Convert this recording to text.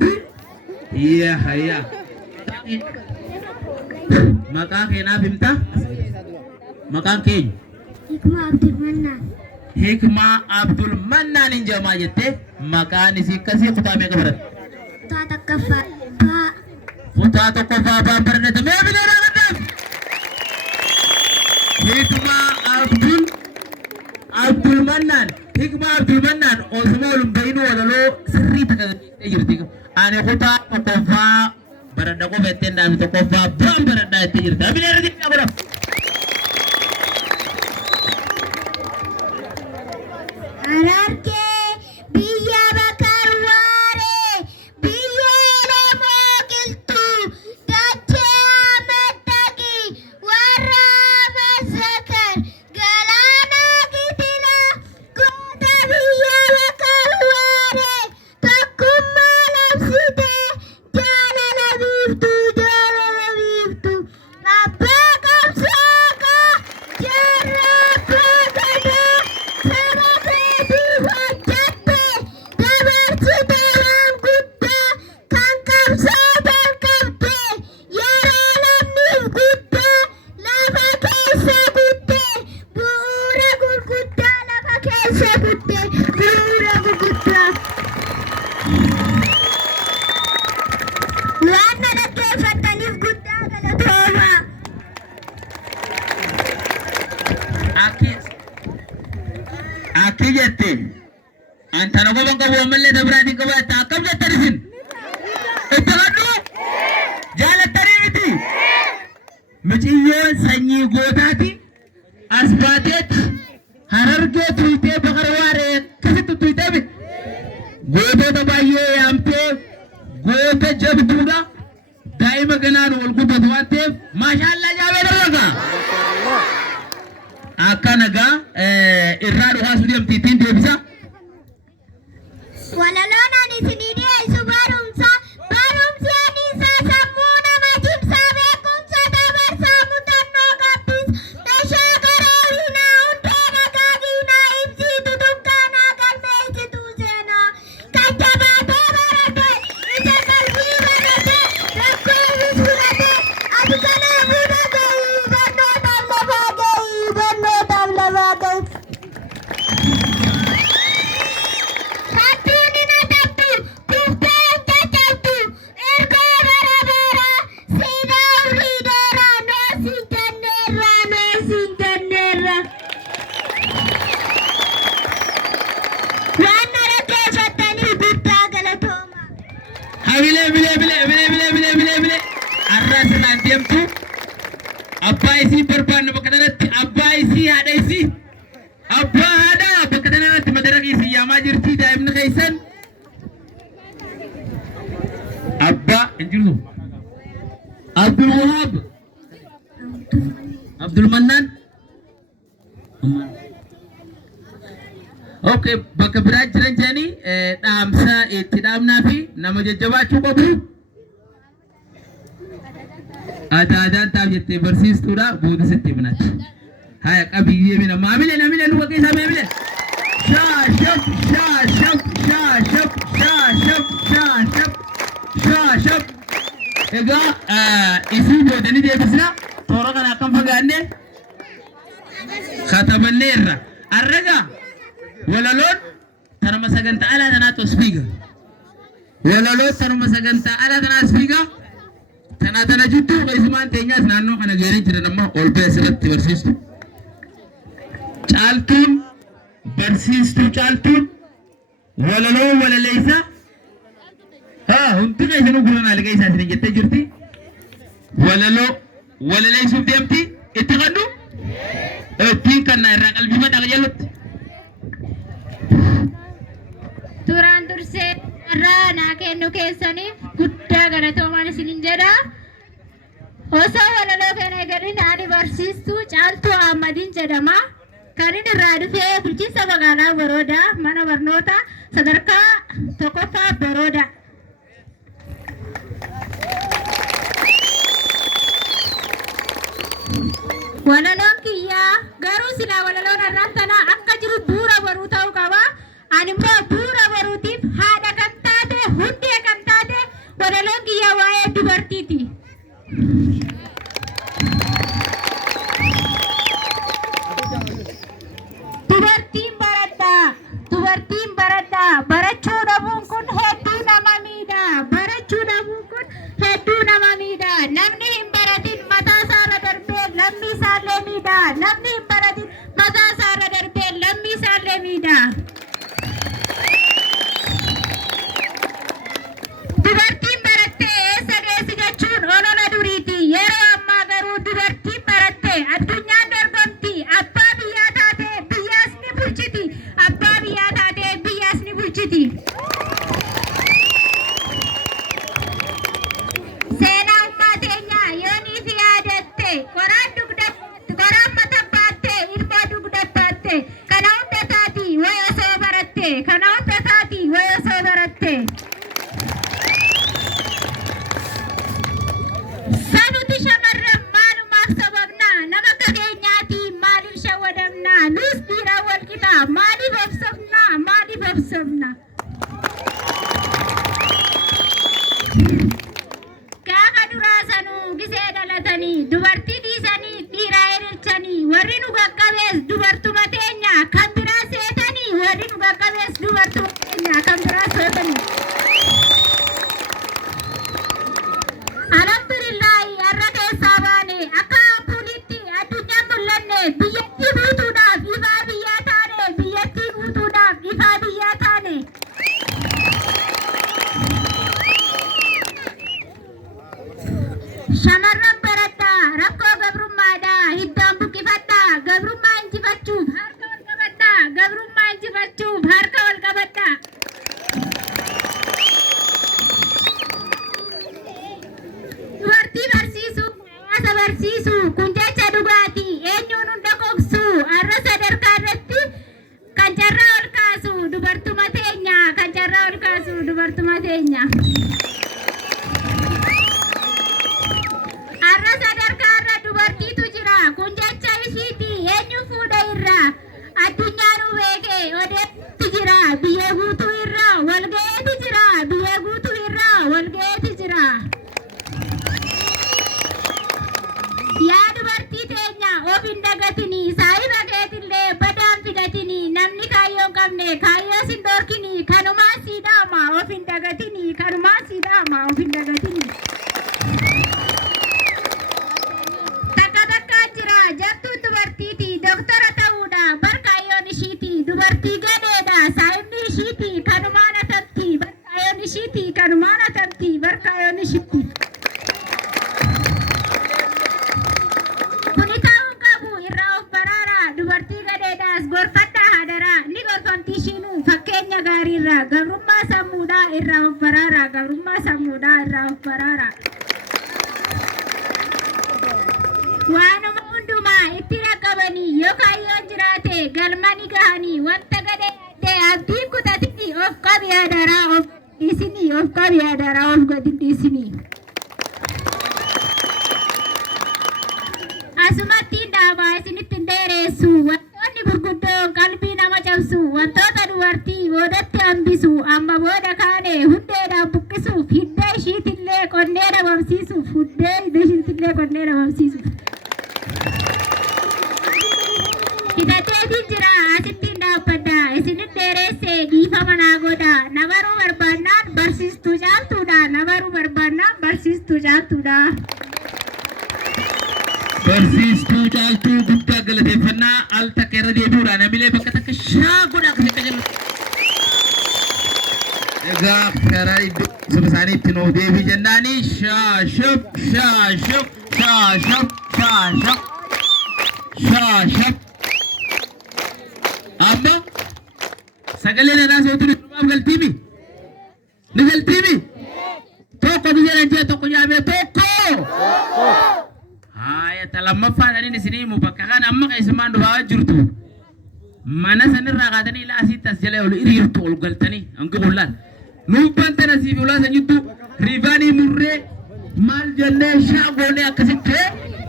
jirti? Iya hayya. Maqaa keenaaf himta? Maqaan keenya? Hikmaa Abdulmannaan. Hikmaa Abdul Mannaan hin jedhamaa jettee maqaan isii akkasii kutaa meeqa baratte? Kutaa takkaffaa baa. Kutaa tokkoffaa baan barate mee bineelaa gaddaaf? Hikmaa Abdul Mannaan. Hikmaa Abdul Mannaan osuma waliin bahinuu walaloo sirrii takka jirti. Ani kutaa tokkoffaa baradha qofa itti hin dhaabne tokkoffaa baan baradhaa itti jirti. Bineelaa jechuudha godhama. Arargee biyya bakar waaree biyya Oromoo qilxuu dachee amaddaqi warra masakar galaanaa gidila goota biyya bakar waaree tokkummaa labsitee jaalala biiftuu abbaa qabsooqa jarraa boodadaa saba keetii hojjatte dabarsite waan guddaa kan qabsootan qabde yeroo lammiif guddaa lafa keessa kutte bu'uura gurguddaa lafa keessa kutte bu'uura gurguddaa waan na dhaggeeffattaniif guddaa galatoomaa. Akki jette antana goban qabu ammallee dabraatiin qabaata akkam jettan isin itti gadhu jaalattanii miti miciyyoon sanyii gootaati as baateetti harargee tuyitee bakar waaree akkasitti tuyitee miti gootota baay'ee yaamtee goota jabduudha daa'ima ganaan wal guddatu waan ta'eef maashaallaa jaabee darbaga. Akkanaga irraa dhugaasuu deemti ittiin deebisa. Walaloon ani isinii dhiyeessu barumsa anniisaa sammuu nama cimsaa beekumsa dabarsaa mutannoo gabbis meeshaa garaarinaa hundee nagaaginaa ibsitu dukkaanaa galmeessitu seenaa kan jabaatee barate isa qalbii barate lakkoofis fudhate ati kanaafuu dhaga'ii barnootaaf lafaa ga'ii barnootaaf lafaa ga'ii. Hattuun hin adabdu, tuftee hin caccabdu, ergaa bara baraa, siidaa ofii dheeraa, noosiin kenneerra, noosiin kenneerra. Waan na dhaggeeffattaniif guddaa galatoomaa. Bilee arraa sanaan deemtu abbaa isii barbaannu bakka kanatti abbaa isii haadha isii abbaa haadhaa bakka kanatti madaraka isii yaamaa jirti daa'imni keessan abbaa hin jirtu Abdul Wahab Abdul Mannaan Okay bakka biraa jiran jedhanii dhaamsa itti dhaamnaa fi nama jajjabaachuu qabu. Adaan taaf jettee barsiistuudha booda sitti himnati. Haya qabiyyee mina maamile namile nu bakka isaa maamile. Shaashab. Egaa isii boodanii deebisna toora kana akkam fagaanne katabanneerra. Arraga walaloon tanuma sagantaa alaa tanaatu asfiiga. Walaloon tanuma sagantaa alaa tanaa asfiiga. Tana jidduu keessumaan teenyaas naannoo kana geerin jiran amma ol ba'e asirratti barsiistu. Caaltuun barsiistuu caaltuun walaloo walaleessa hundi keessanuu gurra naaliqa isaa isin jettee jirti. Walaloo walaleessuuf deemti itti qaddu ittiin kannaa irraa qalbii mataa jalatti. Turaan dursee irraa naa kennu keessaniif guddaa galatoomaan isinin jedha. Osoo walaloo kana eegalin ani barsiistuu Caaltuu Ahmadiin jedhama. Kan inni irraa dhufee bulchiinsa magaalaa Boroodaa mana barnoota sadarkaa tokkoffaa Boroodaa. Walaloon kiyyaa garuu silaa walaloon irraan tanaa akka jiru bu'uura baruu ta'uu qaba. Ani immoo bu'uura baruutiif haadha kan taate hundee kan taate walaloon kiyyaa waa'ee dubartiiti. Dubartiin baradhaa. Barachuu dhabuun kun hedduu nama miidha. Barachuu dhabuun kun hedduu nama miidha. Namni hin baratin mataa isaarra darbee lammii isaallee miidha. Namni hin baratin mataa isaarra darbee lammii isaallee miidha. Dubartiin barattee eessa geessi jechuun olola duriiti. Yeroo ammaa garuu dubartiin barattee addunyaan dorgomti. Abbaa biyyaa taatee biyyaas ni bulchiti. Abbaa biyyaa taatee biyyaas ni bulchiti. Seenaa ummaa teenyaa yoonii fi yaadatte qoraan mata baatte ilma dugda baatte kana hunda taati wayya soo baratte kana hunda taati wayya soo baratte. Sanuti shamarran maalumaaf sababna nama akka keenyaati maaliif shawwadamna nus dhiira wal qixa maaliif obsobna maaliif obsobna. Gaafa duraa sanuu gisee dhalatanii dubartii dhiisanii dhiiraa ililchanii warri nu qaqqabees dubartuma teenya kan biraa seetanii warri nu qaqqabees dubartuma teenya kan biraa seetanii. Alhamdulillahi har'a keessaa baane akka ampuulitti addunyaan mul'anne biyyattii guutuudhaaf ifaa biyyaa taane biyyattii guutuudhaaf ifaa biyyaa taane. Shamarran baradhaa rakkoo gabrummaadhaa hiddaan buqqifadhaa gabrummaa injifachuuf harka ol qabadhaa gabrummaa injifachuuf harka ol qabadhaa. Dubartii barsiisuu hawaasa barsiisuu kun jecha dhugaatii eenyuun hunda qobsuu har'a sadarkaa irratti kan carraa ol kaasu dubartuma teenya kan carraa ol kaasu dubartuma teenya. Har'a sadarkaa irra dubartiitu jira kun jecha ishiiti eenyu fuudha irraa addunyaan beeke odeetti jira biyya guutuu irraa walga'iitu jira biyya guutuu irraa walga'iitu jira. Yaa dubartii teenya of hin dagatinii saahiba keetillee badaan fidatinii namni kaayyoo hin qabne kaayyoo sin dhorkinii kanumaa sii dhaama of hin dagatinii kanumaa sii dhaama of hin dagatinii. Takka jira jabtuun dubartiiti doktora ta'uudha bar kaayyoon ishiiti dubartii gadeedha saahibni ishiiti kanumaan atamti bar kaayyoon ishiiti kanumaan atamti bar kaayyoon ishiiti. Kuni ta'uu qabu irraa of baraaraa dubartii gadeedhaas gorfadhaa hadaraa ni gorfamti ishiinuu fakkeenya gaariirraa gabrummaa sammuudhaa irraa of baraaraa gabrummaa sammuudhaa irraa of baraaraa. Waanuma hundumaa itti dhaqqabanii yoo kaayyoon jiraate galmani gahanii wanta gadee yaadde abdiin kutatini of qabi hadaraa of dhiisinii of qabi hadaraa of gadi dhiisinii. Asumatti dhaabaa isinitti hin dheeressu wantoonni gurguddoon qalbii nama cabsu wantoota dubartii boodatti hambisu amma booda kaane hundeedhaan buqqisuuf hidda ishiitillee qonnee dhabamsiisuuf hundee ishiitillee qonnee dhabamsiisuuf. Hidhateetiin jira asittiin dhaabbadha isinit dheeresse dhiifama naa godha na baruu barbaannaan barsiistuu caaltuudha na baruu barbaannaan barsiistuu caaltuudha. Barsiistuu caaltuu guddaa galateeffannaa al takka irra deebi'uudhaan namilee bakka takka shaaguudha akka takka jennu. Egaa karaa iddoo saba isaanii itti noo deebii jennaanii shaashab shaashab shaashab shaashab shaashab. Amma sagalee lanaa sootu dhumaaf galtiimi ni galtiimi tokko biyya jee tokko yaamee tokko. Haya talammaffaan isinii mu bakka kan amma keessumaan dhufaa jirtu mana sanirraa kaatanii ilaa asitti as jala ol hiriirtu ol galtanii hangi qullaan nuubbaan tana siif ulaa sanyitti riivaanii murree maal jennee shaa goonee akkasitti